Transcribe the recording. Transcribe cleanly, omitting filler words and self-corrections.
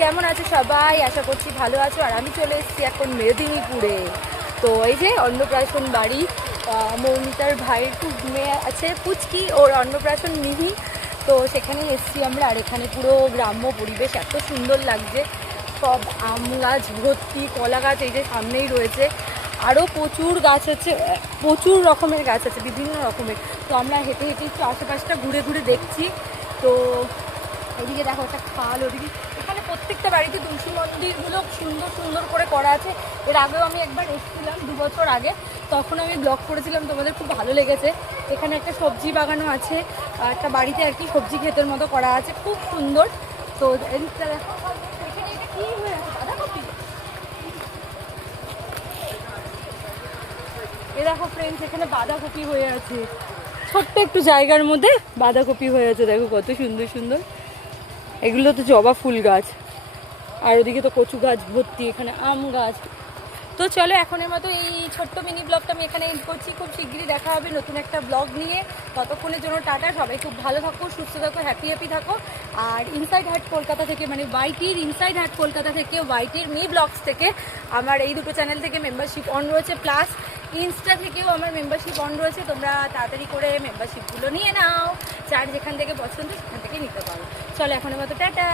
কেমন আছো সবাই? আশা করছি ভালো আছো। আর আমি চলে এসেছি এখন মেদিনীপুরে। তো এই যে অন্নপ্রাশন বাড়ি, মৌমিতার ভাইয়ের খুব মেয়ে আছে পুচকি, ওর অন্নপ্রাশন মিহি। তো সেখানে এসেছি আমরা। আর এখানে পুরো গ্রাম্য পরিবেশ, এত সুন্দর লাগছে। সব আম গাছ ভর্তি, কলা গাছ এই যে সামনেই রয়েছে। আরও প্রচুর গাছ আছে, প্রচুর রকমের গাছ আছে, বিভিন্ন রকমের। তো আমরা হেঁটে হেঁটে একটু আশেপাশটা ঘুরে ঘুরে দেখছি। তো ওদিকে দেখো একটা খাল, ওদিকে এখানে প্রত্যেকটা বাড়িতে তুলসী মন্দিরগুলো সুন্দর সুন্দর করে করা আছে। এর আগেও আমি একবার এসেছিলাম 2 বছর আগে, তখন আমি ব্লগ করেছিলাম, তোমাদের খুব ভালো লেগেছে। এখানে একটা সবজি বাগানও আছে, একটা বাড়িতে আর কি সবজি ক্ষেতের মতো করা আছে, খুব সুন্দর। তো এদিকটা দেখো, এখানে এটা কি হয়ে আছে, বাঁধাকপি। এ দেখো ফ্রেন্ডস, এখানে বাঁধাকপি হয়ে আছে, ছোট্ট একটু জায়গার মধ্যে বাঁধাকপি হয়ে আছে, দেখো কত সুন্দর সুন্দর। এগুলো তো জবা ফুল গাছ। আর ওদিকে তো কচু গাছ ভর্তি, এখানে আম গাছ। তো চলো এখনের মতো এই ছোট্ট মিনি ব্লগটা আমি এখানে এন্ড করছি। খুব শিগগিরই দেখা হবে নতুন একটা ব্লগ নিয়ে। ততক্ষণের জন্য টাটা, সবাই খুব ভালো থাকো, সুস্থ থাকো, হ্যাপি হ্যাপি থাকো। আর ইনসাইড হাট কলকাতা থেকে, মানে ওয়াইটির ইনসাইড হাট কলকাতা থেকে, ওয়াইটির মি ব্লগস থেকে, আমার এই দুটো চ্যানেল থেকে মেম্বারশিপ অন রয়েছে, প্লাস ইনস্টা থেকেও আমার মেম্বারশিপ অন রয়েছে। তোমরা তাড়াতাড়ি করে মেম্বারশিপগুলো নিয়ে নাও, যার যেখান থেকে পছন্দ সেখান থেকে নিতে পারো। চলো এখনের মতো টাটা।